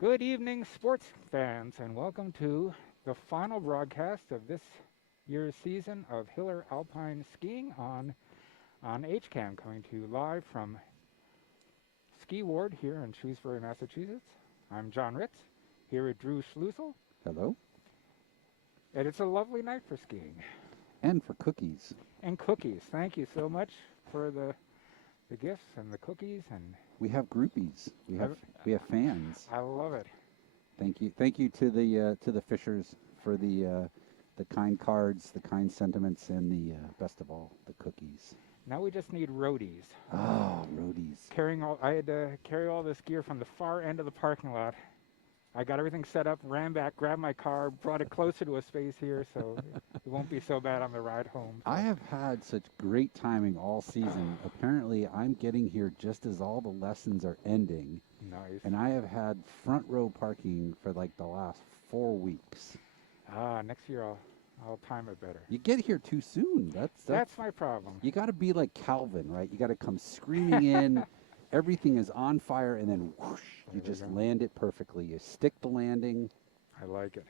Good evening, sports fans, and welcome to the final broadcast of this year's season of Hiller Alpine skiing on HCAM, coming to you live from Ski Ward here in Shrewsbury, Massachusetts. I'm John Ritz, here with Drew Schlusel, Hello. and it's a lovely night for skiing. And for cookies. And cookies. Thank you so much for the gifts and the cookies, and We have groupies. We have fans. I love it. Thank you. Thank you to the Fishers for the kind cards, the kind sentiments, and the best of all, the cookies. Now we just need roadies. Oh, roadies. I had to carry all this gear from the far end of the parking lot. I got everything set up, ran back, grabbed my car, brought it closer to a space here, so it won't be so bad on the ride home. I have had such great timing all season. Apparently, I'm getting here just as all the lessons are ending, Nice. and I have had front row parking for like the last 4 weeks. Next year I'll time it better. You get here too soon. That's my problem. You got to be like Calvin, right? You got to come screaming in. Everything is on fire, and then whoosh, you There we just go. land it perfectly. You stick the landing. I like it.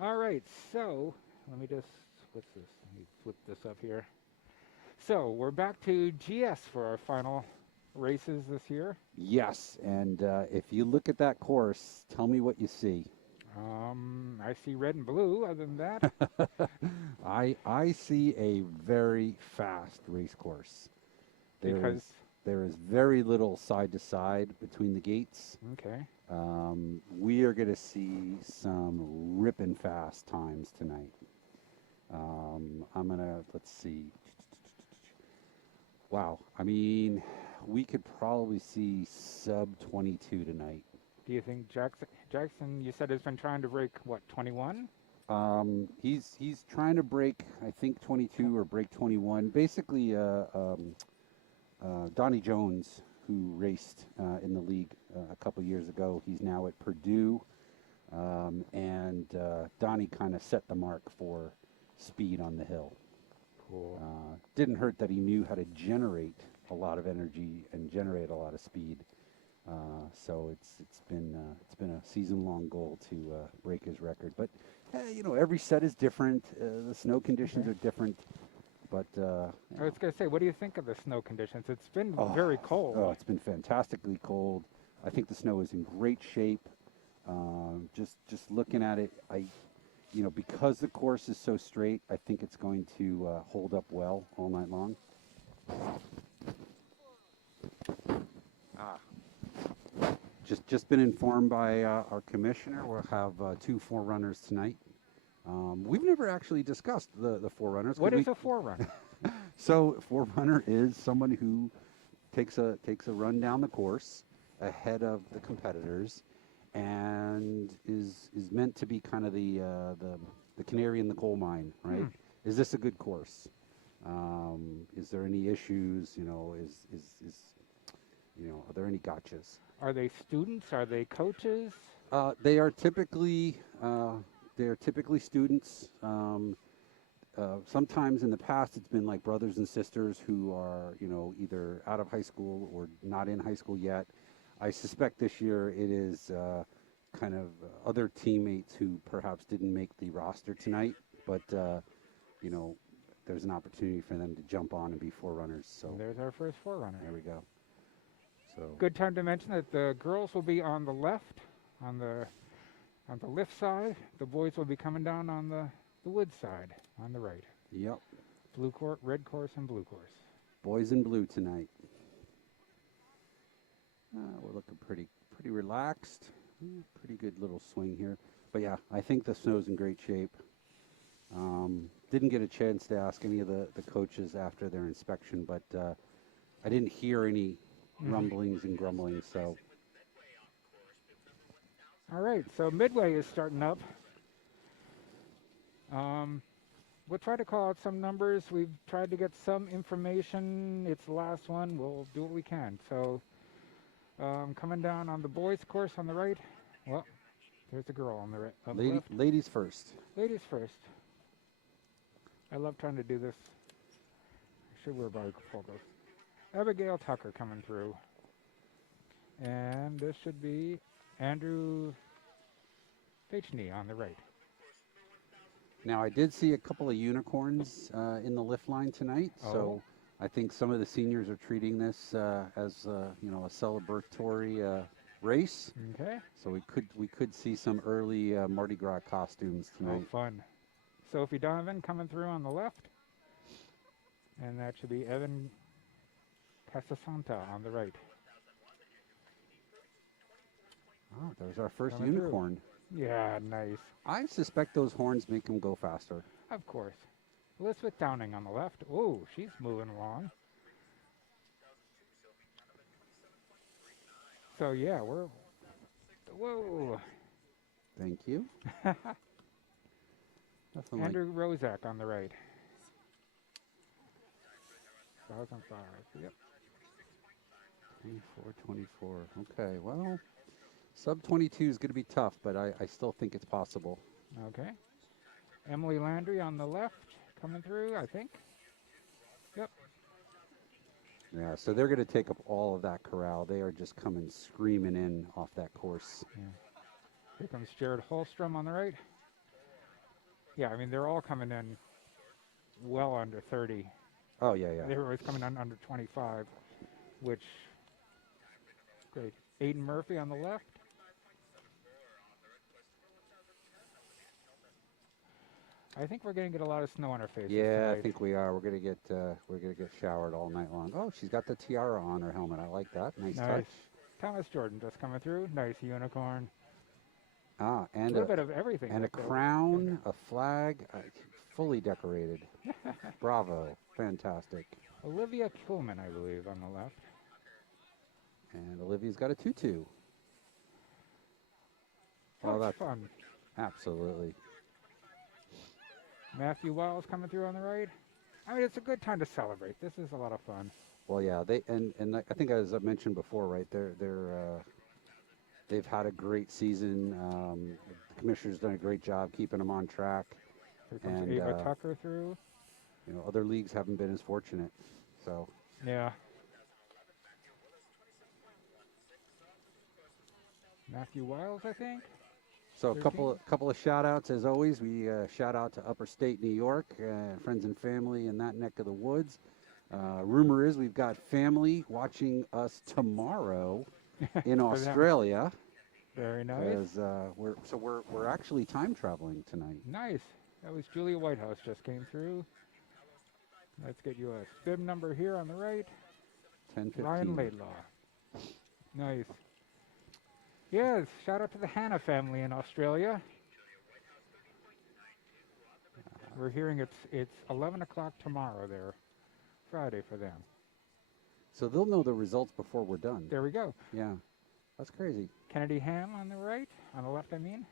All right, so let me just, what's this? Let me flip this up here. So we're back to GS for our final races this year. Yes, and if you look at that course, tell me what you see. I see red and blue. Other than that, I see a very fast race course. because There is very little side to side between the gates. okay, We are going to see some ripping fast times tonight. Let's see. Wow. I mean, we could probably see sub 22 tonight. do you think Jackson? You said has been trying to break what 21? He's trying to break, I think 22 or break 21. Basically, Donnie Jones, who raced in the league a couple years ago, he's now at Purdue, and Donnie kind of set the mark for speed on the hill. Cool. Didn't hurt that he knew how to generate a lot of energy and generate a lot of speed. So it's been a season-long goal to break his record. But every set is different. The snow conditions are different. But I was gonna say, what do you think of the snow conditions? It's been Oh, very cold. Oh, it's been fantastically cold. I think the snow is in great shape. Just looking at it, because the course is so straight, I think it's going to hold up well all night long. Just been informed by our commissioner. We'll have 2 forerunners tonight. We've never actually discussed the forerunners. What is a forerunner? So forerunner is someone who takes a run down the course ahead of the competitors, and is meant to be kind of the canary in the coal mine, right? Is this a good course? Is there any issues? Are there any gotchas? Are they students? Are they coaches? They are typically students. Sometimes in the past, it's been like brothers and sisters who are, either out of high school or not in high school yet. I suspect this year it is kind of other teammates who perhaps didn't make the roster tonight, but there's an opportunity for them to jump on and be forerunners. So There's our first forerunner. there we go. So Good time to mention that the girls will be on the left, on the lift side. The boys will be coming down on the wood side, on the right. Yep, Red course and blue course. boys in blue tonight. We're looking pretty relaxed. Pretty good little swing here. But yeah, I think the snow's in great shape. Didn't get a chance to ask any of the coaches after their inspection, but I didn't hear any rumblings and grumblings. So All right, so Midway is starting up. We'll try to call out some numbers. We've tried to get some information. It's the last one. We'll do what we can. So coming down on the boys' course on the right. Well, there's a girl on the right. On the left. ladies first. Ladies first. I love trying to do this. I should wear bifocals. Abigail Tucker coming through. And this should be Andrew Fechney on the right. Now, I did see a couple of unicorns in the lift line tonight, Oh. so I think some of the seniors are treating this as you know, a celebratory race. Okay. So we could see some early Mardi Gras costumes Oh, tonight. fun. Sophie Donovan coming through on the left. And that should be Evan Casasanta on the right. Oh, there's our first Coming through. unicorn. Yeah, nice. I suspect those horns make them go faster. Of course. Elizabeth Downing on the left. Oh, she's moving along. So yeah, we're... Whoa. Thank you. Nothing like Andrew Rozak on the right. 2005. Yep. 24. Okay, well, sub 22 is going to be tough, but I still think it's possible. Okay. Emily Landry on the left, coming through, I think. Yep. Yeah, so they're going to take up all of that corral. They are just coming screaming in off that course. Yeah. Here comes Jared Holstrom on the right. Yeah, I mean, they're all coming in well under 30. Oh, yeah, yeah. They were always coming in under 25, which, great. Aiden Murphy on the left. I think we're going to get a lot of snow on our faces Yeah, tonight. I think we are. We're gonna get showered all night long. Oh, she's got the tiara on her helmet. I like that. Nice touch. Thomas Jordan just coming through. Nice unicorn. Ah, A and little bit of everything. and a up there. crown, a flag, fully decorated. Bravo, fantastic. Olivia Kuhlman, I believe, on the left. And Olivia's got a tutu. Oh, That's that's fun. absolutely. Matthew Wiles coming through on the right. I mean, it's a good time to celebrate. This is a lot of fun. Well, yeah, they and I think as I mentioned before, right? They've had a great season. The commissioner's done a great job keeping them on track. Here comes And, Ava Tucker through. You know, other leagues haven't been as fortunate. So Yeah. Matthew Wiles, I think. So a 13. couple of shout outs as always. We shout out to Upper State New York, friends and family in that neck of the woods. Rumor is we've got family watching us tomorrow in For them. Australia. Very nice. Because we're actually time traveling tonight. Nice. That was Julia Whitehouse just came through. Let's get you a bib number here on the right. 10:15. Ryan Laidlaw. Nice. Yes, shout out to the Hanna family in Australia. We're hearing it's 11 o'clock tomorrow there, Friday for them. So they'll know the results before we're done. There we go. Yeah, that's crazy. Kennedy Ham on the right, on the left I mean.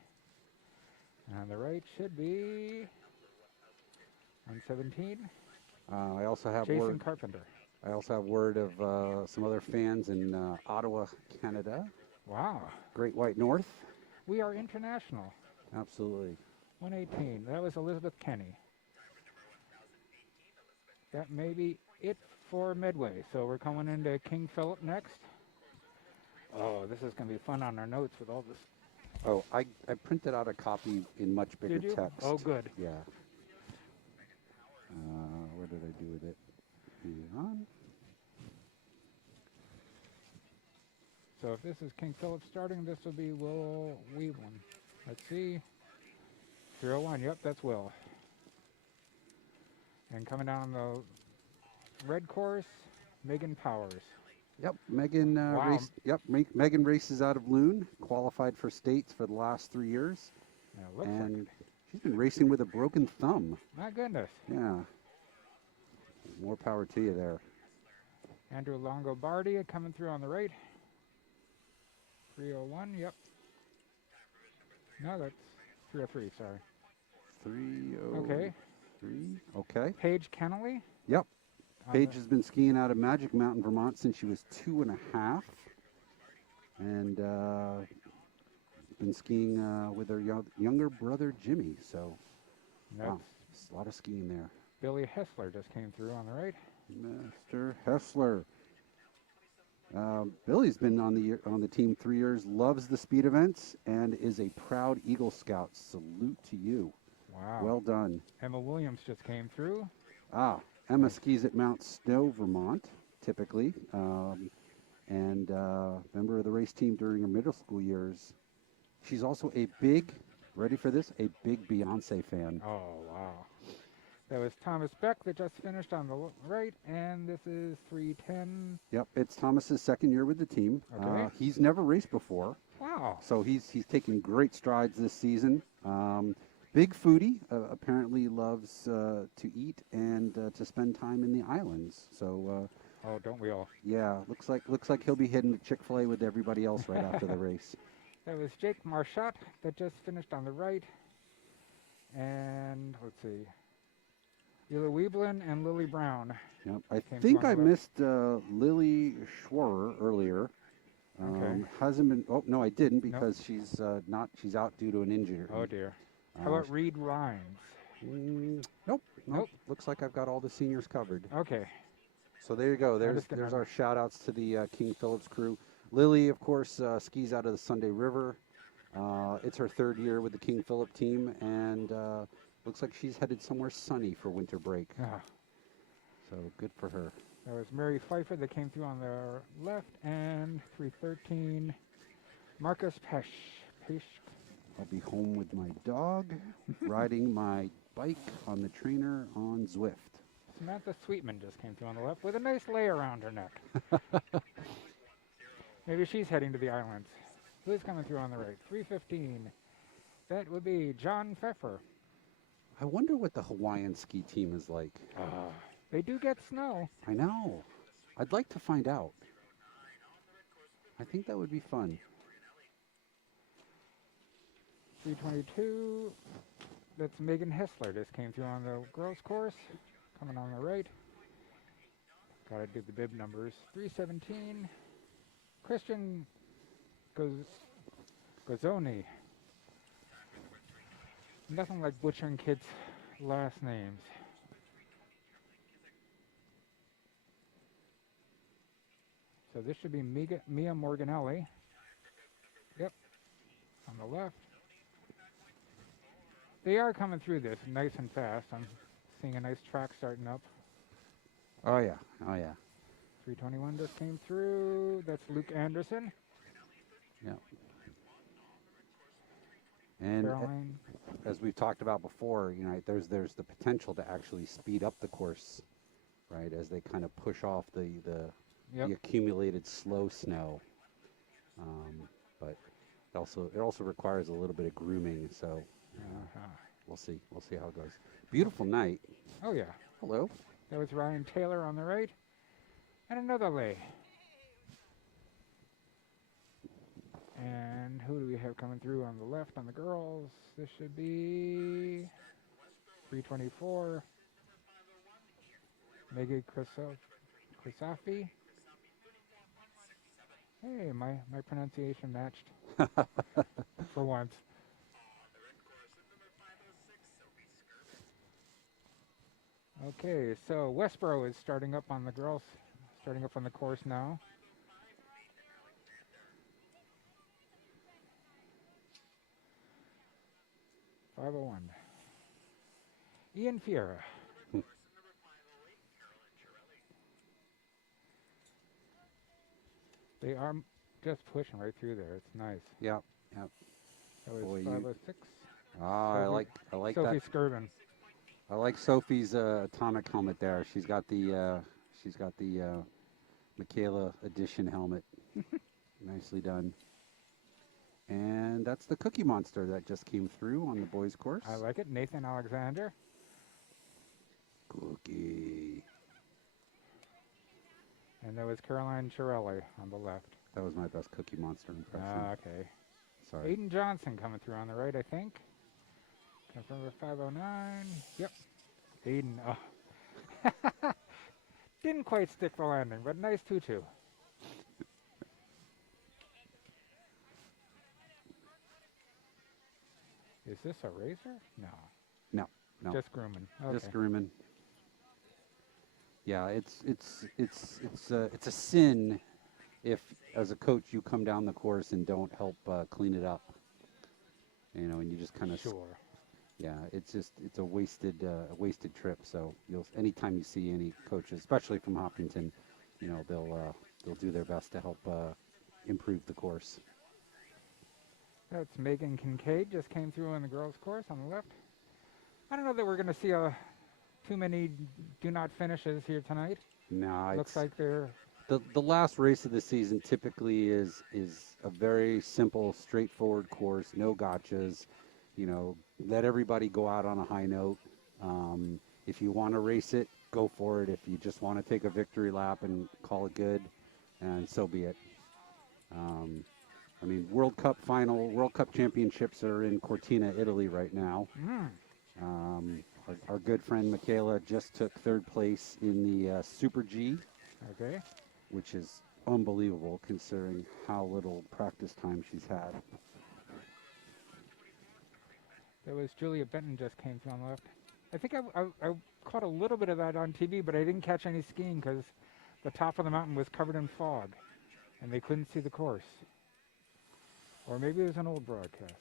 And on the right should be 117. I also have Jason word. Carpenter. I also have word of some other fans in Ottawa, Canada. Wow. Great White North. We are international. Absolutely. 118. That was Elizabeth Kenny. That may be it for Midway. So we're coming into King Philip next. Oh, this is going to be fun on our notes with all this. Oh, I printed out a copy in much bigger Did you? text. Oh, good. Yeah. What did I do with it? Hang on. So if this is King Philip starting, this will be Will Weeblin. Let's see. 301. Yep, that's Will. And coming down the red course, Megan Powers. Yep, Megan Wow. raced. Yep, Megan races out of Loon, qualified for states for the last 3 years, Yeah, looks and like she's been racing with a broken thumb. it. My goodness. Yeah. More power to you there. Andrew Longobardi coming through on the right. 301, yep. No, that's 303, sorry. 303. Okay. Okay. Paige Kennelly. Yep. on Paige the- has been skiing out of Magic Mountain, Vermont since she was 2.5. And been skiing with her younger brother, Jimmy. So, That's wow, a lot of skiing there. Billy Hessler just came through on the right. Mr. Hessler. Billy's been on the team 3 years, loves the speed events, and is a proud Eagle Scout. Salute to you. Wow. Well done. Emma Williams just came through. Emma skis at Mount Snow, Vermont, typically, and member of the race team during her middle school years. She's also ready for this, a big Beyonce fan. Oh, wow. That was Thomas Beck that just finished on the right, and this is 3:10. Yep, it's Thomas's second year with the team. Okay. He's never raced before, Wow. so he's taking great strides this season. Big foodie, apparently loves to eat and to spend time in the islands. So Oh, don't we all? yeah, looks like he'll be heading to Chick-fil-A with everybody else right after the race. That was Jake Marchot that just finished on the right. And let's see. Ela Weeblin and Lily Brown. Yep. I Came think through I on the left. missed Lily Schwarer earlier. Okay. Hasn't been. Oh no, I didn't Nope. because she's not. She's out due to an injury. Oh, dear. How about Reed Rhines? Nope. Nope. Looks like I've got all the seniors covered. Okay. So there you go. There's just gonna- our shout outs to the King Phillips crew. Lily, of course, skis out of the Sunday River. It's her third year with the King Phillip team, and looks like she's headed somewhere sunny for winter break. Ah, So good for her. that was Mary Pfeiffer that came through on the left, and 3:13. Marcus Pesch. I'll be home with my dog, riding my bike on the trainer on Zwift. Samantha Sweetman just came through on the left with a nice lay around her neck. Maybe she's heading to the islands. Who's coming through on the right? 3:15. That would be John Pfeffer. I wonder what the Hawaiian ski team is like. They do get snow. I know. I'd like to find out. I think that would be fun. 3:22. That's Megan Hessler. Just came through on the girls' course. Coming on the right. Gotta do the bib numbers. 3:17. Christian Gozzoni. Nothing like butchering kids' last names. So this should be Mia Morganelli. Yep. On the left. They are coming through this nice and fast. I'm seeing a nice track starting up. Oh yeah. Oh yeah. 3:21 just came through. That's Luke Anderson. Yeah. And Caroline. as we've talked about before, there's the potential to actually speed up the course, right? As they kind of push off the Yep. accumulated slow snow. But it also requires a little bit of grooming. So Uh-huh. we'll see how it goes. Beautiful night. Oh yeah. Hello. That was Ryan Taylor on the right. And another lay. And who do we have coming through on the left on the girls? This should be 3:24. Megan Chrysofi. Hey, my pronunciation matched. For once. Okay, so Westboro is starting up on the course now. .501. Ian Fiera. They are just pushing right through there. It's nice. Yep. That was Boy, 506. I like Sophie that. Skirvin. I like Sophie's atomic helmet there. She's got the Michaela edition helmet. Nicely done. And that's the Cookie Monster that just came through on the boys' course. I like it. Nathan Alexander. Cookie. And that was Caroline Chirelli on the left. That was my best Cookie Monster impression. Okay. Sorry. Aiden Johnson coming through on the right, I think. Confirmed with 509. Yep. Aiden. Oh. Didn't quite stick the landing, but nice tutu. Is this a racer? No. No. Just grooming. Okay. Just grooming. Yeah, it's a sin if, as a coach, you come down the course and don't help clean it up, and you just kind of, Sure. yeah, it's a wasted trip. So anytime you see any coaches, especially from Hopkinton, they'll do their best to help improve the course. That's Megan Kincaid just came through on the girls' course on the left. I don't know that we're going to see too many do not finishes here tonight. No, Looks like they're the last race of the season typically is a very simple, straightforward course, no gotchas. Let everybody go out on a high note. If you want to race it, go for it. If you just want to take a victory lap and call it good, and so be it. World Cup championships are in Cortina, Italy right now. Our good friend Michaela just took third place in the Super G, okay. which is unbelievable considering how little practice time she's had. There was Julia Benton just came through on the left. I think I caught a little bit of that on TV, but I didn't catch any skiing because the top of the mountain was covered in fog, and they couldn't see the course. Or maybe it was an old broadcast.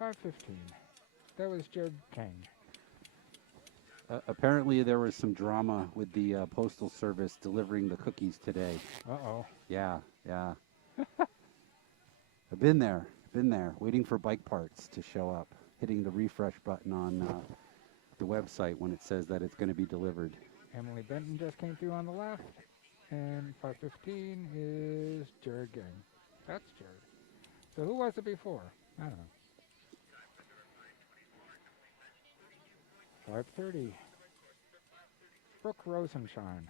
5:15. That was Jared King. Apparently there was some drama with the Postal Service delivering the cookies today. Uh-oh. Yeah. I've been there, waiting for bike parts to show up, hitting the refresh button on the website when it says that it's going to be delivered. Emily Benton just came through on the left, and 5:15 is Jared Gang. That's Jared. So who was it before? I don't know. 5:30. Brooke Rosenshine.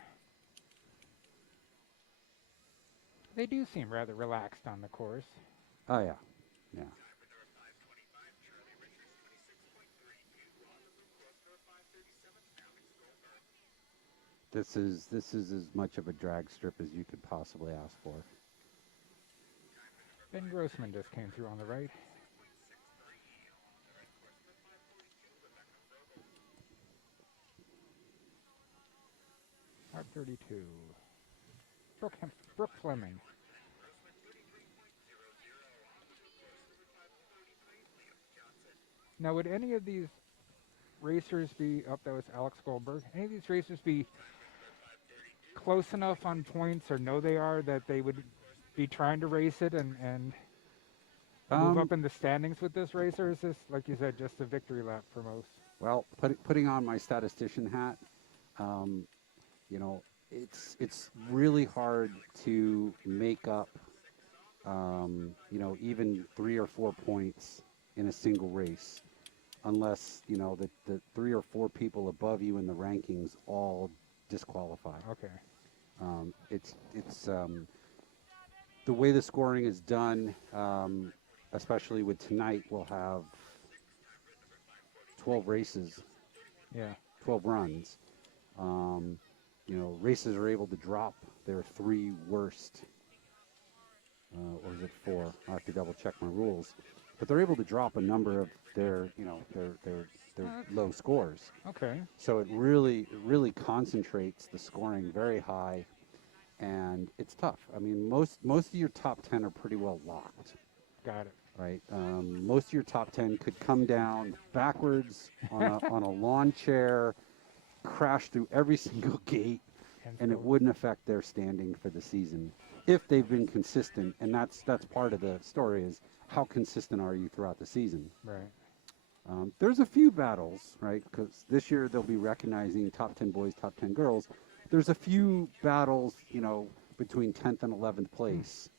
They do seem rather relaxed on the course. Oh yeah. This is as much of a drag strip as you could possibly ask for. Ben Grossman just came through on the right. Part 32. Brooke Fleming. Now, would any of these racers be up? That was Alex Goldberg. Any of these racers be close enough on points, or know they are, that they would be trying to race it and move up in the standings with this race, or is this, like you said, just a victory lap for most? Well, putting on my statistician hat, it's really hard to make up, even 3 or 4 points in a single race, unless the 3 or 4 people above you in the rankings all disqualify. Okay. It's the way the scoring is done, especially with tonight. We'll have 12 races. Yeah. 12 runs. Races are able to drop their 3 worst, or is it 4? I have to double check my rules. But they're able to drop a number of their low scores. Okay. So it really concentrates the scoring very high, and it's tough. Most of your top 10 are pretty well locked. Got it. Right. Most of your top 10 could come down backwards on a lawn chair, crash through every single gate, and it wouldn't affect their standing for the season if they've been consistent. And that's part of the story, is how consistent are you throughout the season. Right. There's a few battles, right? Because this year they'll be recognizing top 10 boys, top 10 girls. There's a few battles, between 10th and 11th place.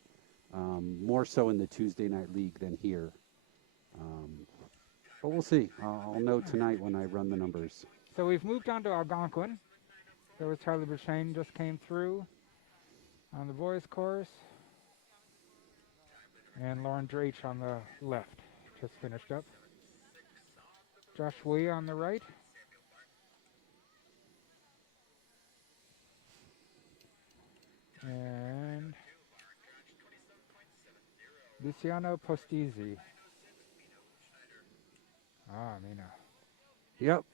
More so in the Tuesday night league than here. But we'll see. I'll know tonight when I run the numbers. So we've moved on to Algonquin. There was Charlie Brachane just came through on the boys' course. And Lauren Drach on the left just finished up. Josh Wee on the right. And Luciano Postizzi. Mina. Yep.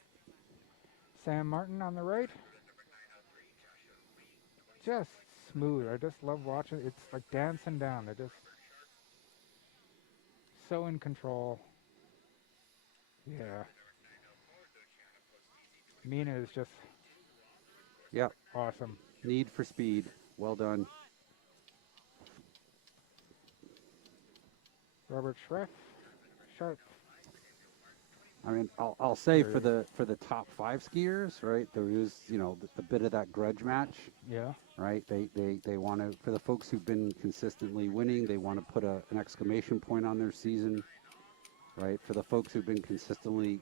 Sam Martin on the right. Just smooth. I just love watching. It's like dancing down. They're just so in control. Yeah. Mina is just Yep. awesome. Need for speed. Well done. Robert Sharp. I mean, I'll say There for he is. the top 5 skiers, right? There is, the bit of that grudge match, Yeah. right? They want to, for the folks who've been consistently winning, they want to put an exclamation point on their season, right? For the folks who've been consistently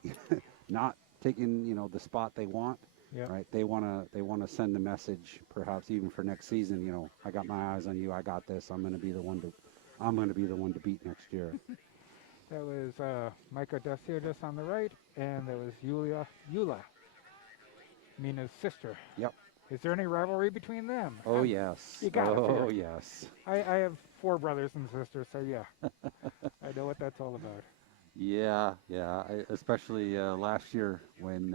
not taking, the spot they want, Yeah. right? They want to send a message, perhaps even for next season. I got my eyes on you. I got this. I'm going to be the one to beat next year. That was Micah Desiodis on the right, and that was Eula, Mina's sister. Yep. Is there any rivalry between them? Oh yes. You gotta Oh figure. yes. I have 4 brothers and sisters, so yeah, I know what that's all about. Yeah, yeah. Especially last year when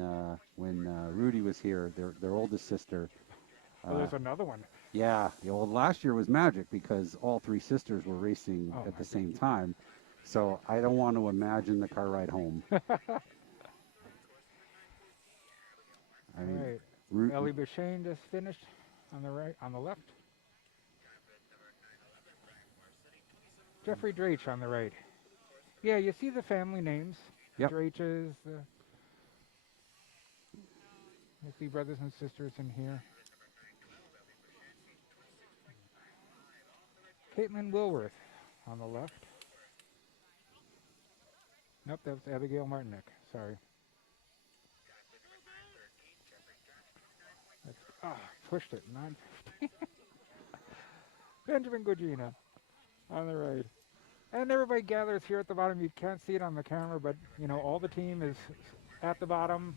Rudy was here, their oldest sister. Oh, there's another one. Yeah. Well, last year was magic because all 3 sisters were racing Oh, at my the same time. So I don't want to imagine the car ride home. I All mean, right. Ellie Bashane just finished on the right, on the left. Jeffrey Drache on the right. Yeah, you see the family names. Yep. Draches. You see brothers and sisters in here. Caitlin Wilworth on the left. Nope, that was Abigail Martinick. Sorry. Pushed it. 9:50. Benjamin Gugina on the right. And everybody gathers here at the bottom. You can't see it on the camera, but all the team is at the bottom,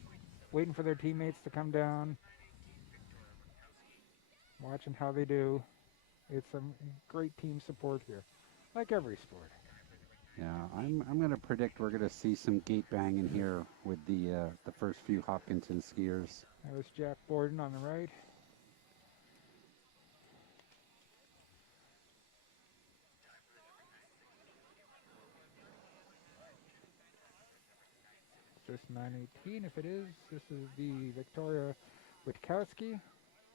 waiting for their teammates to come down, watching how they do. It's some great team support here, like every sport. Yeah, I'm going to predict we're going to see some gate banging here with the first few Hopkinton skiers. That was Jack Borden on the right. Is this 918? If it is, this is the Victoria Witkowski.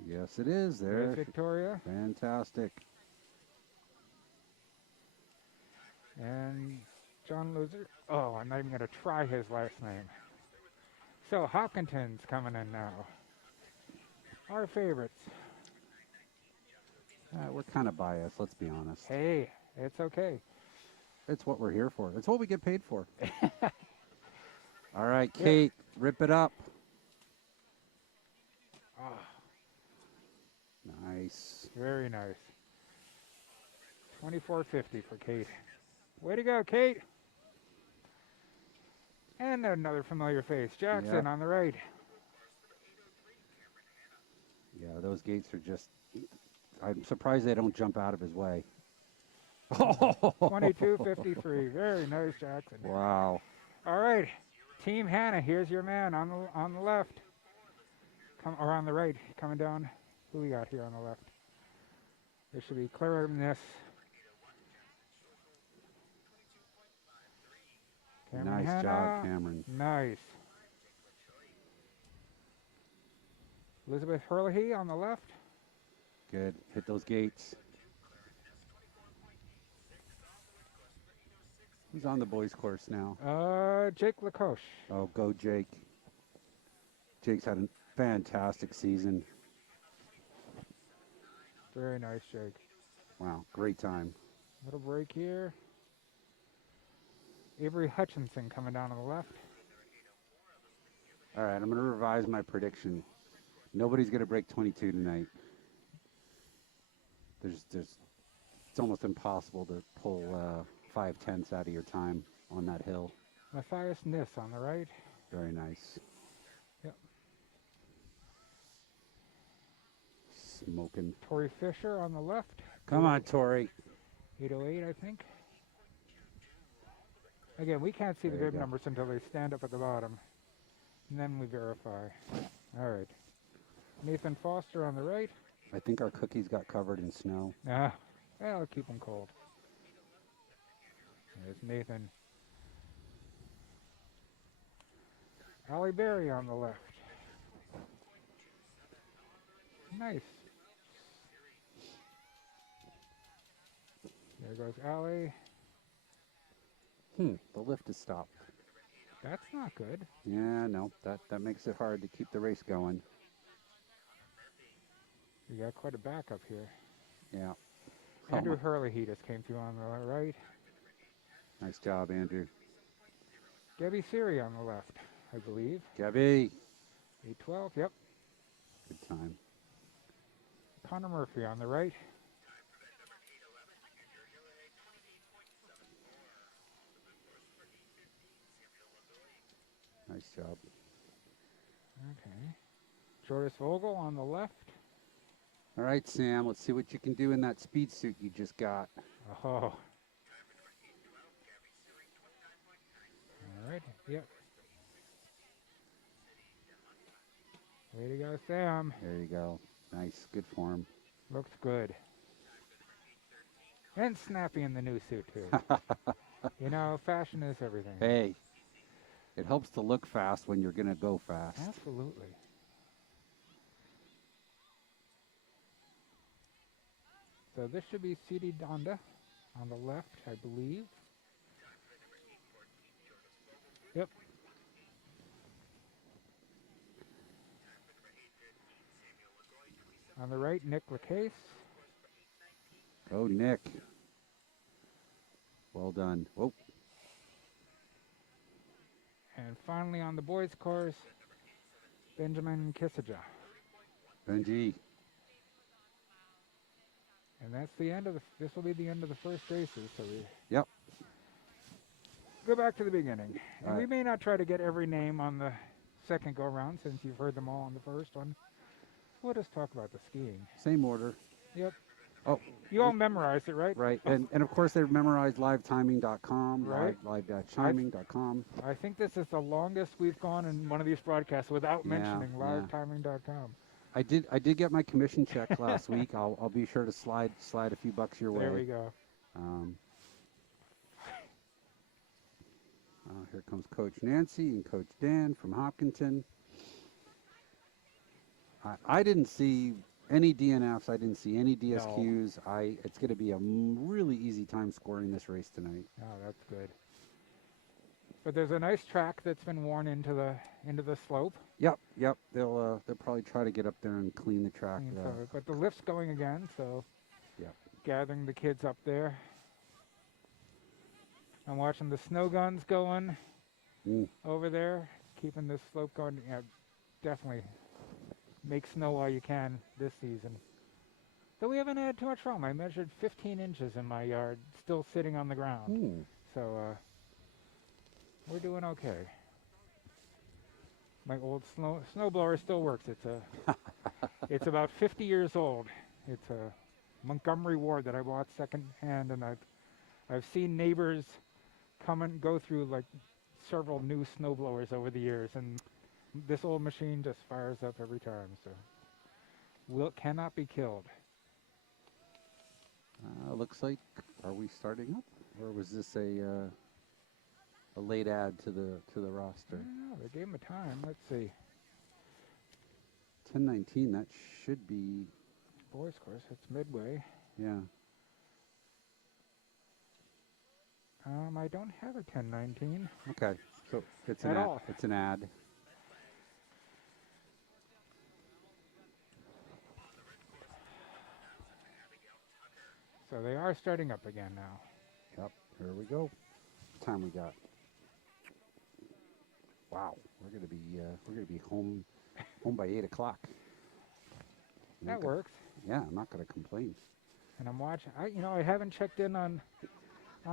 Yes, it is. There's There. Victoria. Fantastic. And John Loser. Oh, I'm not even going to try his last name. So Hopkinton's coming in now. Our favorites. We're kind of biased, let's be honest. Hey, it's okay. It's what we're here for. It's what we get paid for. All right, Kate, rip it up. Oh, Nice. very nice. 24.50 for Kate. Way to go, Kate. And another familiar face, Jackson on the right. Yeah, those gates are just, I'm surprised they don't jump out of his way. 22.53. Very nice, Jackson. Wow. All right, Team Hannah. Here's your man on the left, or on the right, coming down. Who we got here on the left? There should be clearer than this. Cameron Nice Hannah. job, Cameron. Nice. Elizabeth Hurley on the left. Good. Hit those gates. Who's on the boys' course now? Jake Lacoche. Oh, go Jake. Jake's had a fantastic season. Very nice, Jake. Wow, great time. Little break here. Avery Hutchinson coming down on the left. All right, I'm going to revise my prediction. Nobody's going to break 22 tonight. It's almost impossible to pull 5/10 out of your time on that hill. Matthias Niss on the right. Very nice. Yep. Smoking. Tori Fisher on the left. Come on, Tori. 808, I think. Again, we can't see the There you bib go. numbers until they stand up at the bottom. And then we verify. All right. Nathan Foster on the right. I think our cookies got covered in snow. Ah, well, I'll keep them cold. There's Nathan. Allie Berry on the left. Nice. There goes Allie. The lift has stopped. That's not good. Yeah, no, that makes it hard to keep the race going. We got quite a backup here. Yeah. Andrew Hurley, he just came through on the right. Nice job, Andrew. Gabby Siri on the left, I believe. Gabby. 812, yep. Good time. Connor Murphy on the right. Nice job. Okay. Jordis Vogel on the left. All right, Sam, let's see what you can do in that speed suit you just got. Oh. All right, yep. Way to go, Sam. There you go. Nice, good form. Looks good. And snappy in the new suit, too. You know, fashion is everything. Hey, it helps to look fast when you're going to go fast. Absolutely. So this should be CD Donda on the left, I believe. Yep. On the right, Nick Lacase. Oh, Nick. Well done. Whoa. And finally on the boys' course, Benjamin Kissinger. Benji. And that's the end of this will be the end of the first races, so we Yep. go back to the beginning. And All we right. may not try to get every name on the second go-round since you've heard them all on the first one. We'll just talk about the skiing. Same order. Yep. Oh, You all memorized it, right? right. And of course, they've memorized livetiming.com, Right. live-chiming.com. I think this is the longest we've gone in one of these broadcasts without mentioning Yeah. livetiming.com. I did get my commission check last week. I'll be sure to slide a few bucks your way. There we go. Here comes Coach Nancy and Coach Dan from Hopkinton. I didn't see any DNFs. I didn't see any DSQs. It's going to be a really easy time scoring this race tonight. Oh, that's good. But there's a nice track that's been worn into the slope. Yep. They'll probably try to get up there and clean the track. But the lift's going again, so Yep. gathering the kids up there. I'm watching the snow guns going over there, keeping this slope going. Yeah, definitely make snow while you can this season. Though we haven't had too much problem. I measured 15 inches in my yard, still sitting on the ground. So we're doing okay. My old snowblower still works. It's about 50 years old. It's a Montgomery Ward that I bought second hand, and I've seen neighbors come and go through like several new snowblowers over the years, and this old machine just fires up every time. So cannot be killed. Looks like, are we starting up, or was this a late add to the roster? I don't know. They gave him a time. Let's see. 10:19. That should be. Boys course. It's midway. Yeah. I don't have a 10:19. Okay. So it's At all. It's an ad. So they are starting up again now. Yep. Here we go. What time we got? Wow. We're gonna be home by 8 o'clock. That works. Yeah, I'm not gonna complain. And I'm watching. I haven't checked in on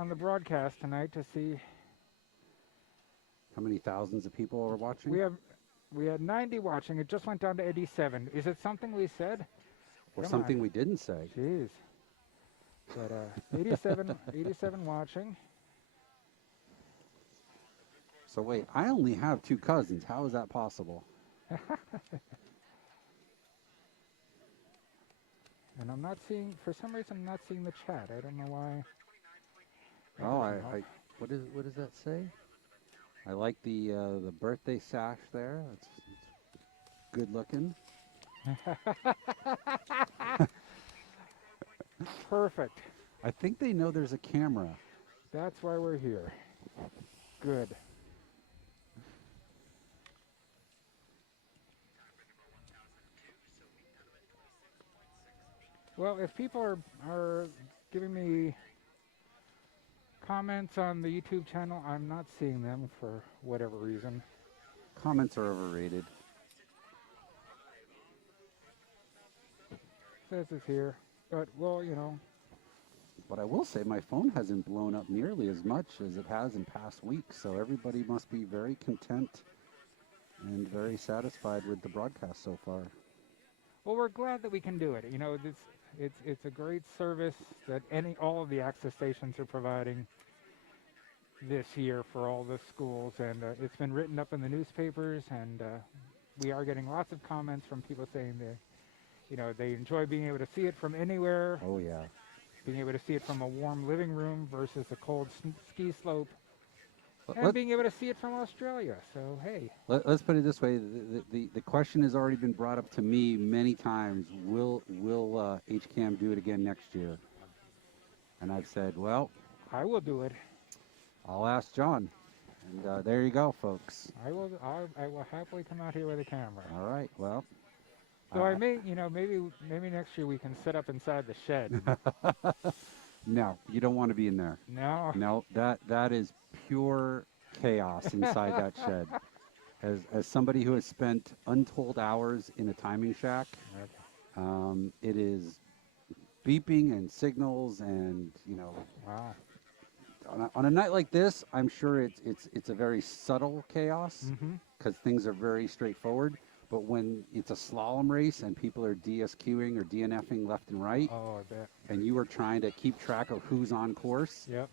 the broadcast tonight to see. How many thousands of people are watching? We had 90 watching. It just went down to 87. Is it something we said? Or Come something on. we didn't say. Jeez. But 87 watching. So wait, I only have 2 cousins. How is that possible? And I'm not seeing, for some reason, I'm not seeing the chat. I don't know why. That Oh, doesn't help. what does that say? I like the birthday sash there. It's good looking. Perfect. I think they know there's a camera. That's why we're here. Good. Well, if people are giving me comments on the YouTube channel, I'm not seeing them for whatever reason. Comments are overrated. Says it's here. But, well, But I will say my phone hasn't blown up nearly as much as it has in past weeks. So everybody must be very content and very satisfied with the broadcast so far. well, we're glad that we can do it. It's a great service that all of the access stations are providing this year for all the schools, and it's been written up in the newspapers, and we are getting lots of comments from people saying they enjoy being able to see it from anywhere, Oh yeah. being able to see it from a warm living room versus a cold ski slope, and Let, being able to see it from Australia. So hey, us put it this way: the question has already been brought up to me many times. Will HCAM do it again next year? And I've said, well, I will do it. I'll ask John. And there you go, folks. I will happily come out here with a camera. All right. Well. So I may, maybe next year we can set up inside the shed. No, you don't want to be in there. No. No, that is pure chaos inside that shed. As somebody who has spent untold hours in a timing shack, it is beeping and signals, and Wow. on a night like this, I'm sure it's a very subtle chaos Mm-hmm. because things are very straightforward. But when it's a slalom race and people are DSQing or DNFing left and right, Oh, I bet. and you are trying to keep track of who's on course, Yep.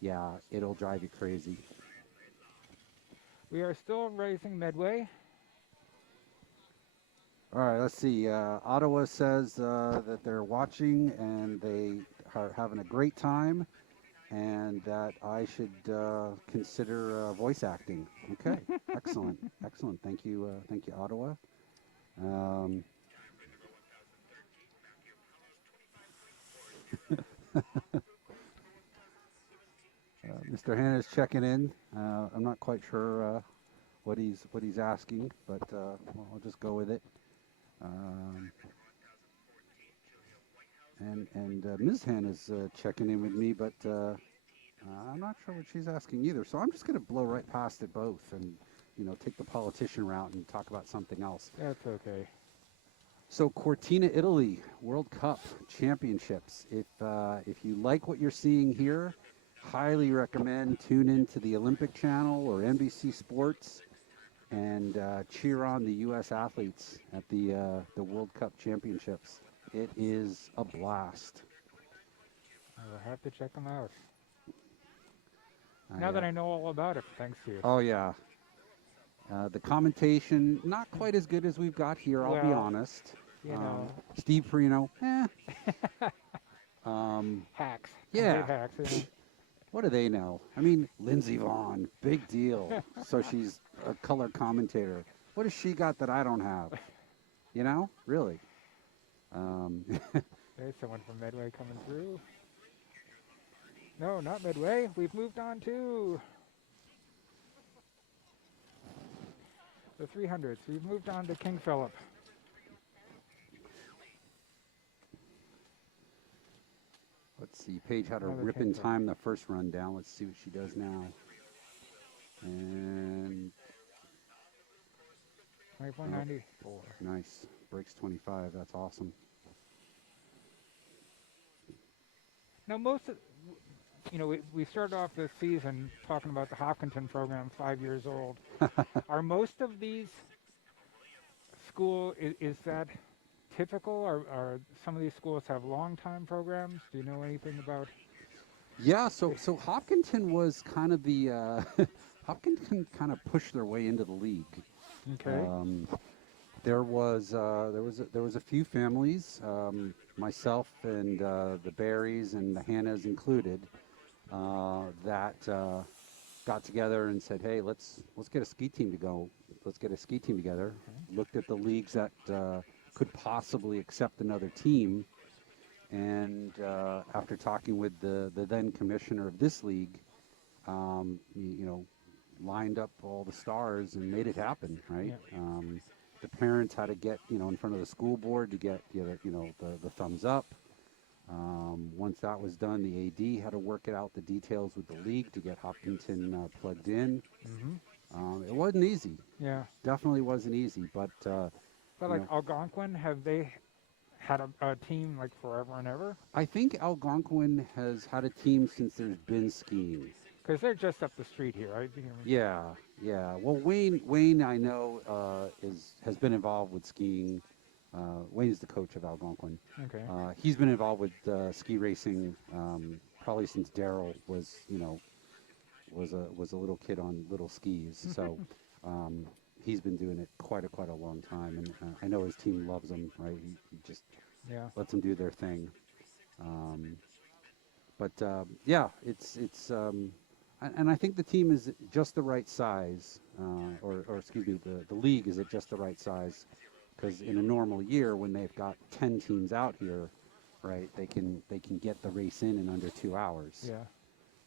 yeah, it'll drive you crazy. We are still racing Medway. All right, let's see. Ottawa says that they're watching and they are having a great time, and that I should consider voice acting. Okay, excellent, excellent. Thank you, Ottawa. Mr. Hanna's checking in. I'm not quite sure what he's asking, but I'll just go with it. And Ms. Hanna's checking in with me, but I'm not sure what she's asking either. So I'm just going to blow right past it both, and take the politician route and talk about something else. That's okay. So Cortina, Italy, World Cup Championships. If you like what you're seeing here, highly recommend tune into the Olympic Channel or NBC Sports and cheer on the U.S. athletes at the World Cup Championships. It is a blast. I will have to check them out. Now that I know all about it, thanks to you. Oh yeah. The commentation not quite as good as we've got here. I'll be Well, honest. Steve Steve Perino. hacks. Yeah. Complete hacks. What do they know? I mean, Lindsey Vonn, big deal. So she's a color commentator. What has she got that I don't have? Really. There's someone from Medway coming through. No, not Medway. We've moved on to the 300s. We've moved on to King Philip. Let's see. Paige had a Another ripping King time the first rundown. Let's see what she does now. And 2494. nice. Breaks 25. That's awesome. Now, we started off this season talking about the Hopkinton program, 5 years old. Are most of these is that typical, or some of these schools have long-time programs? Do you know anything about? Yeah, so Hopkinton was kind of the Hopkinton kind of pushed their way into the league. Okay. There was a few families, myself and the Berries and the Hannahs included, that got together and said, "Hey, let's get a ski team to go. Let's get a ski team together." Looked at the leagues that could possibly accept another team, and after talking with the then commissioner of this league, you know, lined up all the stars and made it happen, right? Yeah. The parents had to get, in front of the school board to get, the thumbs up. Once that was done, the AD had to work it out, the details with the league to get Hopkinton plugged in. Hmm. It wasn't easy. Yeah. Definitely wasn't easy, but But you like know, Algonquin, have they had a team like forever and ever? I think Algonquin has had a team since there's been skiing. Because they're just up the street here. Yeah, yeah. Well, Wayne, I know has been involved with skiing. Wayne's the coach of Algonquin. Okay. He's been involved with ski racing probably since Daryl was, was a little kid on little skis. So he's been doing it quite a long time, and I know his team loves him. Right, he just Yeah. lets them do their thing. But yeah, it's and I think the team is just the right size, or excuse me, the league is at just the right size, because in a normal year when they've got 10 teams out here, right, they can get the race in under 2 hours, Yeah.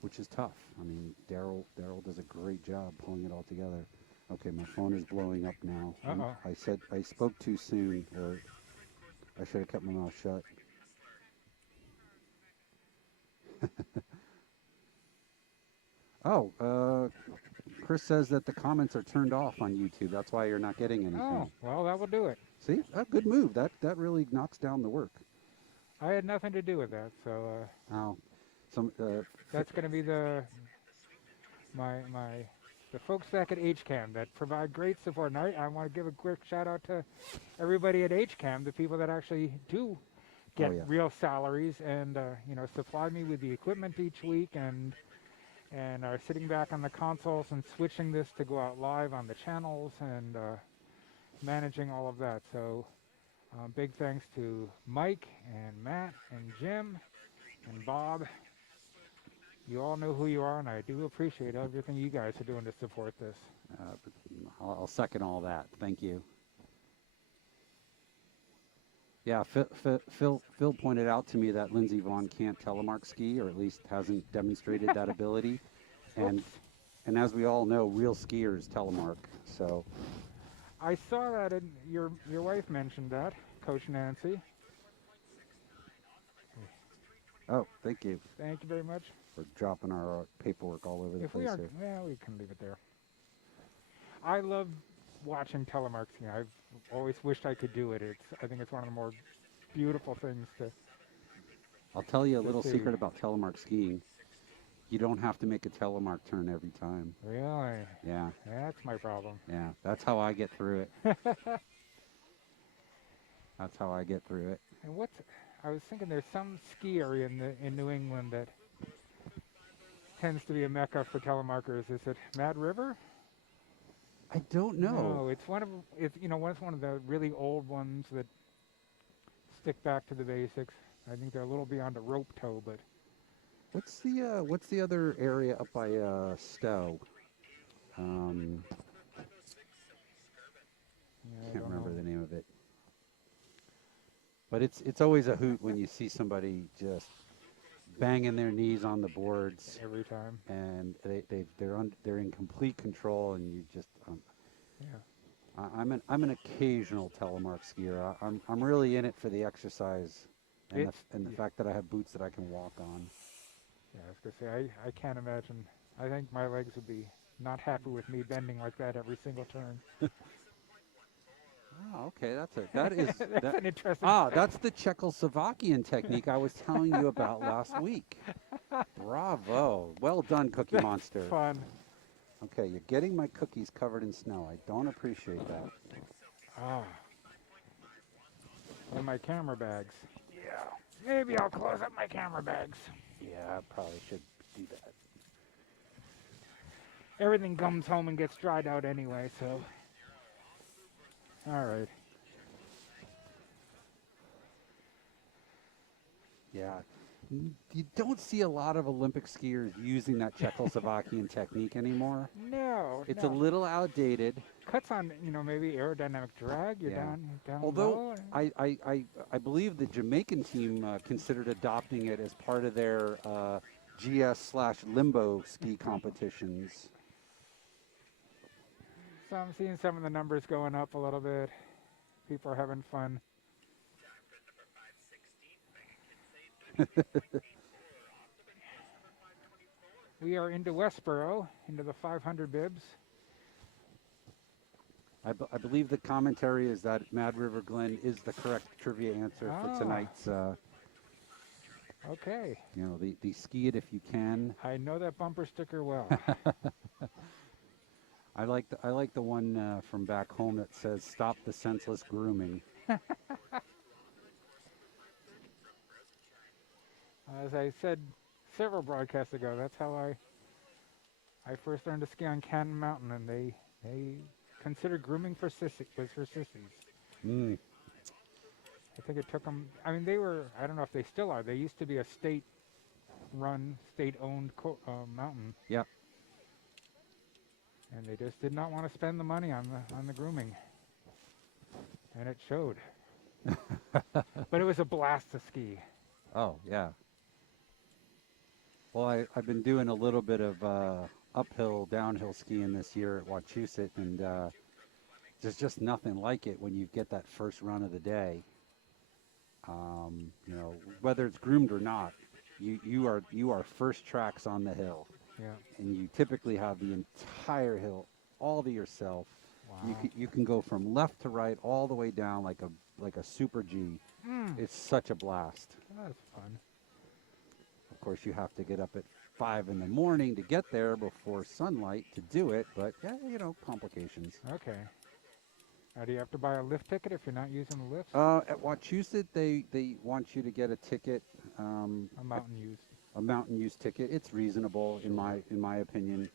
which is tough. I mean, Daryl does a great job pulling it all together. Okay, my phone is blowing up now. Uh-oh. I spoke too soon, or I should have kept my mouth shut. Oh, Chris says that the comments are turned off on YouTube. That's why you're not getting anything. Oh, well, that will do it. See, a good move. That really knocks down the work. I had nothing to do with that, so Oh, some that's going to be the folks back at HCAM that provide great support. And I want to give a quick shout out to everybody at HCAM, the people that actually do get yeah. real salaries and supply me with the equipment each week and are sitting back on the consoles and switching this to go out live on the channels and managing all of that. So big thanks to Mike and Matt and Jim and Bob. You all know who you are, and I do appreciate everything you guys are doing to support this. I'll second all that. Thank you. Yeah, Phil pointed out to me that Lindsey Vaughn can't telemark ski, or at least hasn't demonstrated that ability. And as we all know, real skiers telemark. So I saw that in your wife mentioned that, Coach Nancy. oh, thank you Thank you very much. for dropping our paperwork all over the If we place are, here. well, we can leave it there. I love watching telemarketing. I've always wished I could do it. I think it's one of the more beautiful things to. I'll tell you a to little see. secret about telemark skiing. You don't have to make a telemark turn every time. Really? Yeah, That's my problem. yeah. That's how I get through it. That's how I get through it. And I was thinking there's some ski area in New England that tends to be a mecca for telemarketers. Is it Mad River? I don't know. No, it's one of the really old ones that stick back to the basics. I think they're a little beyond a rope tow, but What's the other area up by Stowe? yeah, I Can't don't remember know. the name of it. But it's always a hoot when you see somebody just banging their knees on the boards, Every time. and they're in complete control, and you just Yeah. I'm an occasional telemark skier. I'm really in it for the exercise and the fact that I have boots that I can walk on. Yeah, I was gonna say I can't imagine. I think my legs would be not happy with me bending like that every single turn. Oh, okay, that is That's an interesting. that's the Czechoslovakian technique I was telling you about last week. Bravo. Well done, Cookie Monster. Fun. Okay, you're getting my cookies covered in snow. I don't appreciate that. Ah. And my camera bags. Yeah. Maybe I'll close up my camera bags. Yeah, I probably should do that. Everything comes home and gets dried out anyway, so. All right. Yeah. You don't see a lot of Olympic skiers using that Czechoslovakian technique anymore. No, It's a no. little outdated. Cuts on, maybe aerodynamic drag. You're Yeah. down Although low. I believe the Jamaican team considered adopting it as part of their GS/limbo ski competitions. So I'm seeing some of the numbers going up a little bit. People are having fun. We are into Westboro, into the 500 bibs. I believe the commentary is that Mad River Glen is the correct trivia answer for tonight's. Okay. The ski it if you can. I know that bumper sticker well. I like the one from back home that says "Stop the senseless grooming." As I said several broadcasts ago, that's how I first learned to ski on Cannon Mountain, and they considered grooming was for sissies. Mm. I think it took them. I mean, they were. I don't know if they still are. They used to be a state-run, state-owned mountain. Yep. And they just did not want to spend the money on the grooming, and it showed. But it was a blast to ski. Oh yeah. Well, I've been doing a little bit of uphill, downhill skiing this year at Wachusett, and there's just nothing like it when you get that first run of the day. Whether it's groomed or not, you are first tracks on the hill. Yeah. And you typically have the entire hill all to yourself. Wow. You can go from left to right all the way down like a super G. It's such a blast. That's fun. Of course, you have to get up at 5 in the morning to get there before sunlight to do it, but yeah, complications. Okay. Now, do you have to buy a lift ticket if you're not using the lifts? At Wachusett, they want you to get a ticket. A mountain use. A mountain use ticket. It's reasonable in my opinion,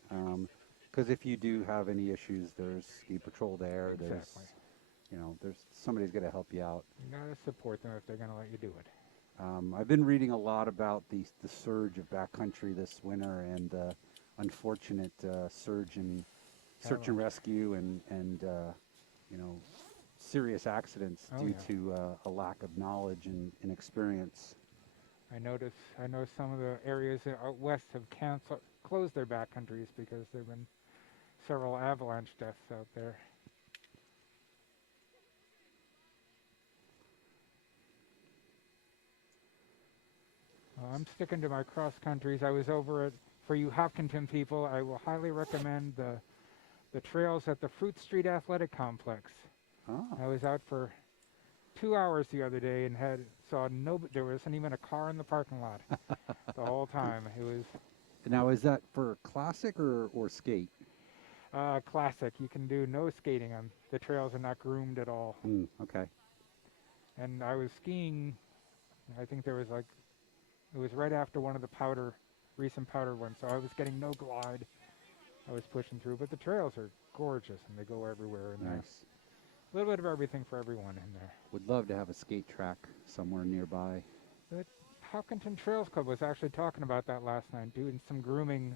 because if you do have any issues, there's ski patrol there. Exactly. There's somebody's going to help you out. You gotta support them if they're gonna let you do it. I've been reading a lot about the surge of backcountry this winter and the unfortunate surge in search and rescue and serious accidents due to a lack of knowledge and experience. I know some of the areas out west have closed their backcountries because there have been several avalanche deaths out there. Well, I'm sticking to my cross countries. I was over for you Hopkinton people, I will highly recommend the trails at the Fruit Street Athletic Complex. Oh. I was out for 2 hours the other day and there wasn't even a car in the parking lot the whole time. It was. Now, is that for classic or skate? Classic. You can do no skating on the trails are not groomed at all. Okay. And I was skiing. I think it was right after one of the recent powder ones, so I was getting no glide. I was pushing through, but the trails are gorgeous and they go everywhere in there. Nice. A little bit of everything for everyone in there. Would love to have a skate track somewhere nearby. The Hopkinton Trails Club was actually talking about that last night, doing some grooming.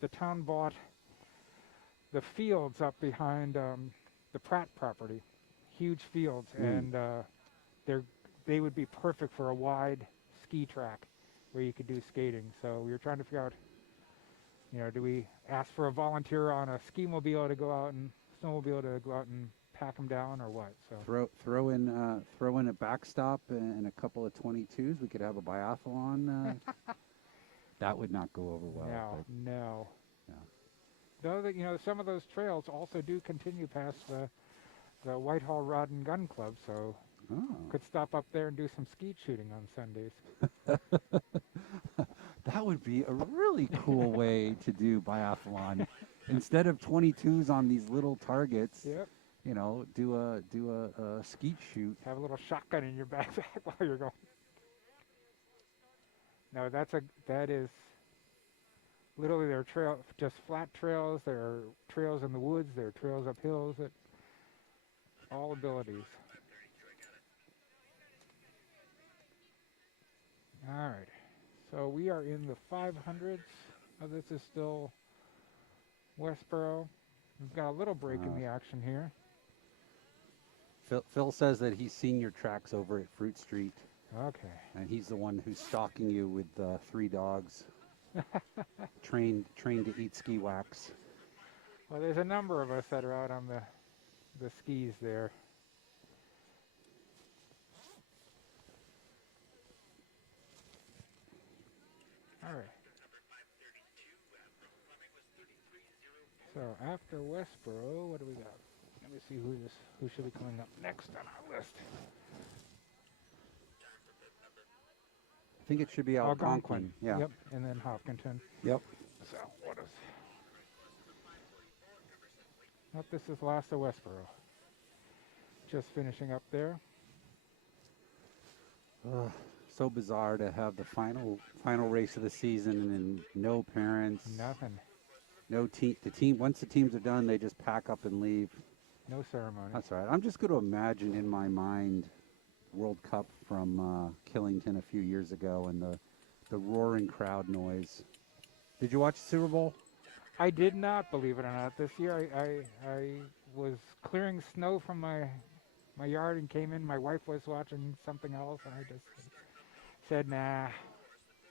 The town bought the fields up behind the Pratt property, huge fields, and they would be perfect for a wide ski track where you could do skating. So we were trying to figure out, do we ask for a volunteer on a ski mobile to go out and snowmobile to go out and pack them down, or what? So throw in a backstop and a couple of 22s. We could have a biathlon. That would not go over well. No. Though that some of those trails also do continue past the Whitehall Rod and Gun Club, so could stop up there and do some skeet shooting on Sundays. That would be a really cool way to do biathlon. Instead of 22s on these little targets. Yep. Do a skeet shoot. Have a little shotgun in your backpack while you're going. No, that is literally there are just flat trails. There are trails in the woods. There are trails up hills. All abilities. All right. So we are in the 500s. This is still Westboro. We've got a little break in Uh, the action here. Phil says that he's seen your tracks over at Fruit Street, Okay. and he's the one who's stalking you with 3 dogs, trained to eat ski wax. Well, there's a number of us that are out on the skis there. All right. So after Westboro, what do we got? Let me see who should be coming up next on our list. I think it should be Algonquin. Yeah. Yep. And then Hopkinton. Yep. So what is? Nope, this is last of Westboro. Just finishing up there. So bizarre to have the final race of the season and no parents, Nothing. no team. The team once the teams are done, they just pack up and leave. No ceremony. That's all right. I'm just going to imagine in my mind World Cup from Killington a few years ago and the roaring crowd noise. Did you watch the Super Bowl? I did not, believe it or not. This year I was clearing snow from my yard and came in. My wife was watching something else, and I just said, nah.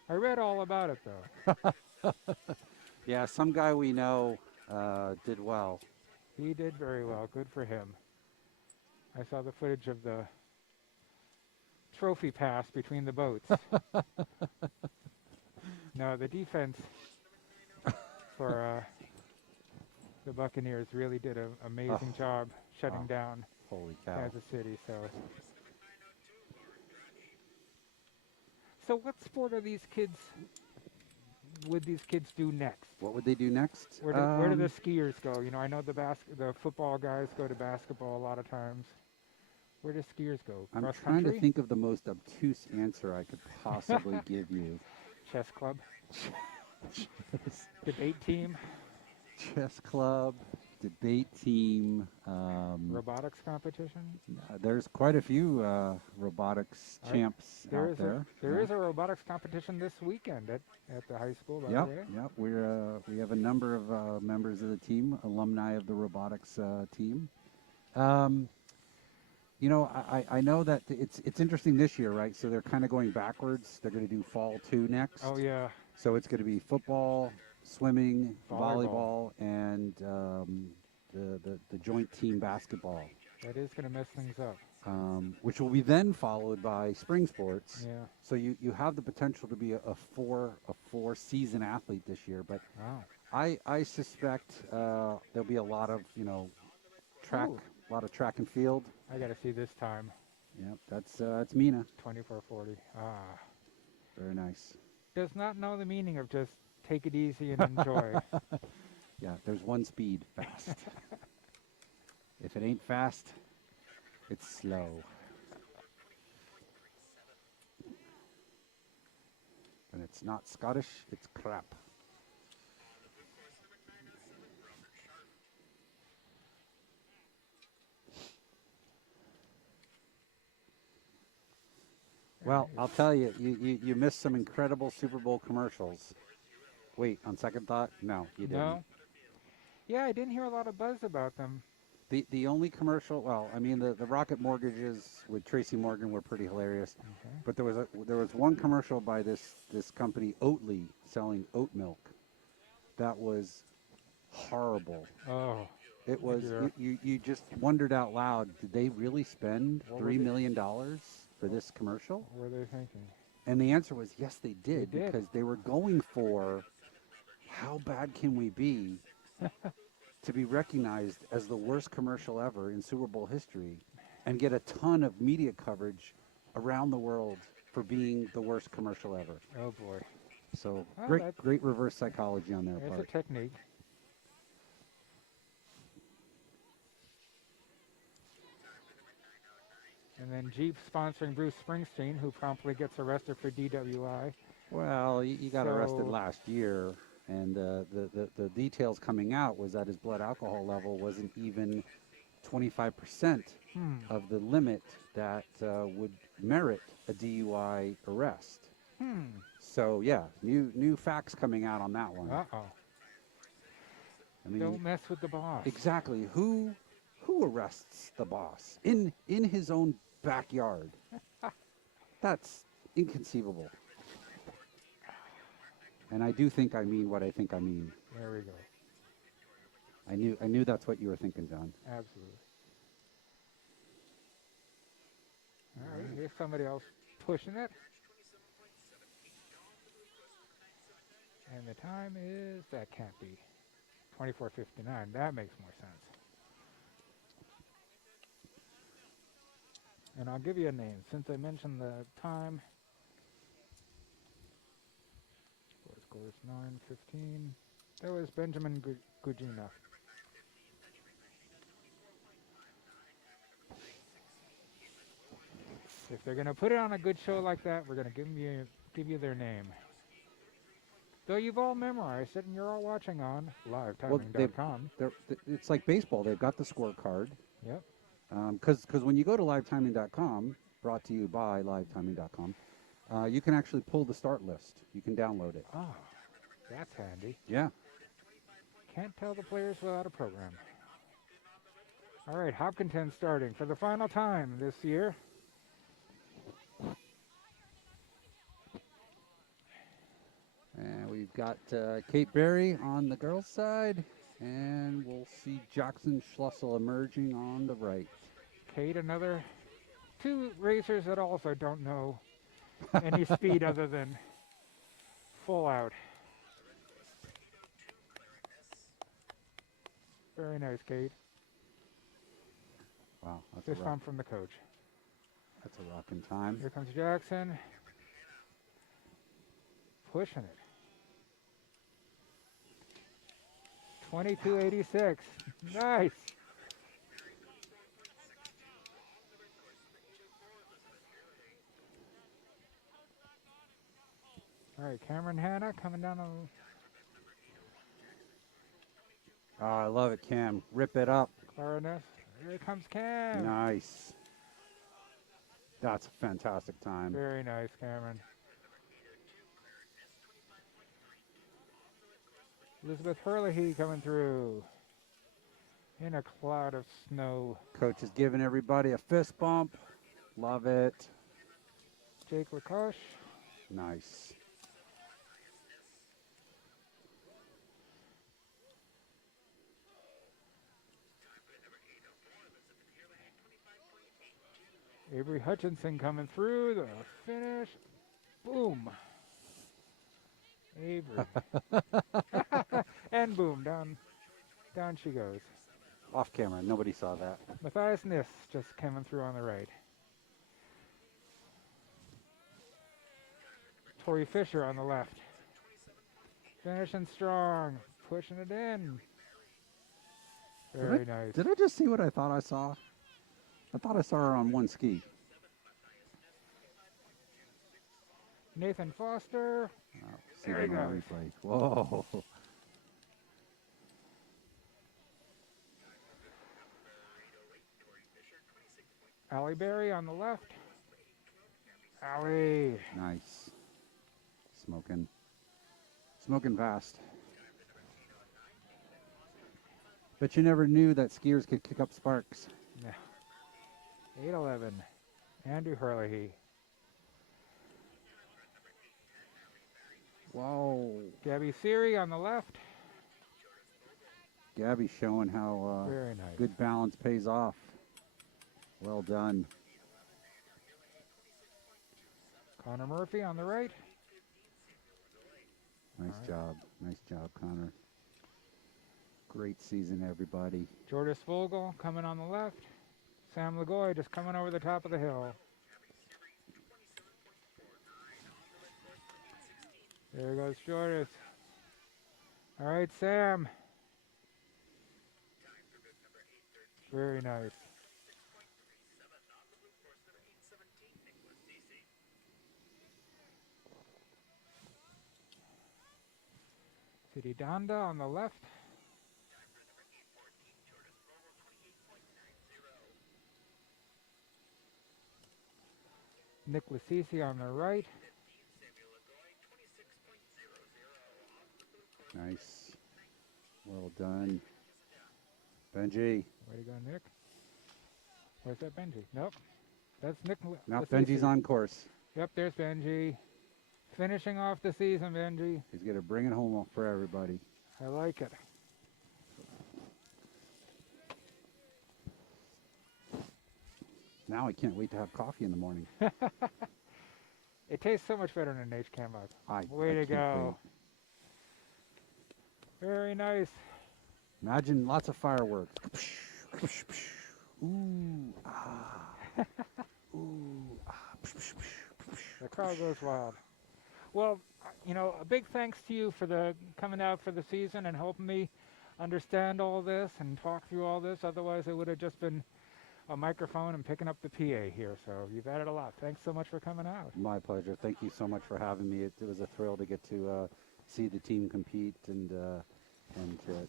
I read all about it, though. Yeah, some guy we know did well. He did very well. Good for him. I saw the footage of the trophy pass between the boats. No, the defense for the Buccaneers really did an amazing job shutting down Holy cow. Kansas City. So what sport are these kids? Would these kids do next? What would they do next? Where do the skiers go? You know, I know the football guys go to basketball a lot of times. Where do skiers go? I'm Cross trying country? to think of the most obtuse answer I could possibly give you. Chess club? Debate team? Chess club, debate team. Robotics competition? There's quite a few robotics champs out there. There is a robotics competition this weekend at the high school, by the way. Yep. We have a number of members of the team, alumni of the robotics team. You know, I know that it's interesting this year, right? So they're kind of going backwards. They're going to do fall 2 next. Oh, yeah. So it's going to be football, swimming, Volleyball. and the joint team basketball, That is going to mess things up. which will be then followed by spring sports. Yeah. So you have the potential to be a four season athlete this year. But Wow. I suspect there'll be a lot of track, Ooh. a lot of track and field. I got to see this time. Yep, that's Mina. 24:40. Very nice. Does not know the meaning of just take it easy and enjoy. Yeah, there's one speed, fast. If it ain't fast, it's slow. And it's not Scottish, it's crap. Well, I'll tell you, you missed some incredible Super Bowl commercials. Wait, on second thought, no, you didn't. No? Yeah, I didn't hear a lot of buzz about them. The only commercial, well, I mean, the Rocket Mortgages with Tracy Morgan were pretty hilarious. Okay. But there was one commercial by this company, Oatly, selling oat milk. That was horrible. Oh. It was, Yeah. you just wondered out loud, did they really spend What $3 were they- million for this commercial? What were they thinking? And the answer was yes, they did, They did. because they were going for how bad can we be to be recognized as the worst commercial ever in Super Bowl history and get a ton of media coverage around the world for being the worst commercial ever. Oh, boy. So Well, great reverse psychology on their There's part. a technique. And then Jeep sponsoring Bruce Springsteen, who promptly gets arrested for DWI. Well, he got arrested So- last year, and the details coming out was that his blood alcohol level wasn't even 25% of the limit that would merit a DUI arrest. Hmm. So yeah, new facts coming out on that one. Uh-oh. I mean, Don't mess with the boss. exactly who arrests the boss in his own backyard? That's inconceivable. And I do think I mean what I think I mean. There we go. I knew that's what you were thinking, John. Absolutely. All All right, right. here's somebody else pushing it. And the time is, that can't be, 24:59. That makes more sense. And I'll give you a name. Since I mentioned the time, scores 9:15. That was Benjamin Gugino. If they're going to put it on a good show like that, we're going to give you their name. Though you've all memorized it and you're all watching on Well, livetiming.com. it's like baseball. They've got the scorecard. Yep. Because when you go to livetiming.com, brought to you by livetiming.com, you can actually pull the start list. You can download it. Oh, that's handy. Yeah. Can't tell the players without a program. All right, Hopkinton starting for the final time this year. And we've got Kate Berry on the girls' side, and we'll see Jackson Schlussel emerging on the right. Kate, another two racers that also don't know any speed other than full out. Very nice, Kate. Wow, Fist bump from the coach. That's a rocking time. Here comes Jackson. Pushing it. 22:86. Nice. All right, Cameron Hanna coming down on Oh, I love it, Cam. Rip it up. clarinet. Here comes Cam. Nice. That's a fantastic time. Very nice, Cameron. Elizabeth Herlihy coming through in a cloud of snow. Coach is giving everybody a fist bump. Love it. Jake Lacoche. Nice. Avery Hutchinson coming through the finish. Boom. Avery. And boom, down she goes. Off camera. Nobody saw that. Matthias Niss just coming through on the right. Tori Fisher on the left. Finishing strong. Pushing it in. Very nice. Did I just see what I thought I saw? I thought I saw her on one ski. Nathan Foster. Oh, see There he that on goes. replay. Whoa. Allie Berry on the left. Allie. Nice. Smoking. Smoking fast. But you never knew that skiers could kick up sparks. Yeah. 8:11. Andrew Herlihy. Whoa. Gabby Seary on the left. Gabby showing how Very nice. good balance pays off. Well done. Connor Murphy on the right. Nice All right. job. Nice job, Connor. Great season, everybody. Jordis Vogel coming on the left. Sam Lagoy just coming over the top of the hill. There goes Jordis. All right, Sam. Very nice. City Donda on the left. Nick Lasisi on the right. Nice. Well done. Benji. Way to go, Nick. Where's that Benji? Nope. That's Nick. Now Let's Benji's see. on course. Yep, there's Benji. Finishing off the season, Benji. He's going to bring it home for everybody. I like it. Now I can't wait to have coffee in the morning. It tastes so much better than an HCAM mug. Way I to can't go. wait. Very nice. Imagine lots of fireworks. Ooh, ah. Ooh, ah. The crowd goes wild. Well, a big thanks to you for coming out for the season and helping me understand all this and talk through all this. Otherwise, it would have just been a microphone and picking up the PA here. So you've added a lot. Thanks so much for coming out. My pleasure. Thank you so much for having me. It was a thrill to get to see the team compete and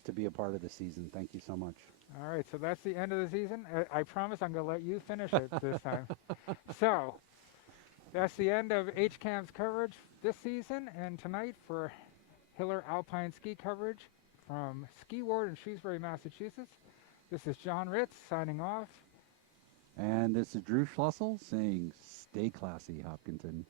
to be a part of the season. Thank you so much. All right, so that's the end of the season. I promise I'm going to let you finish it this time. So that's the end of HCAM's coverage this season, and tonight for Hiller Alpine ski coverage from Ski Ward in Shrewsbury, Massachusetts. This is John Ritz signing off. And this is Drew Schlussel saying, stay classy, Hopkinton.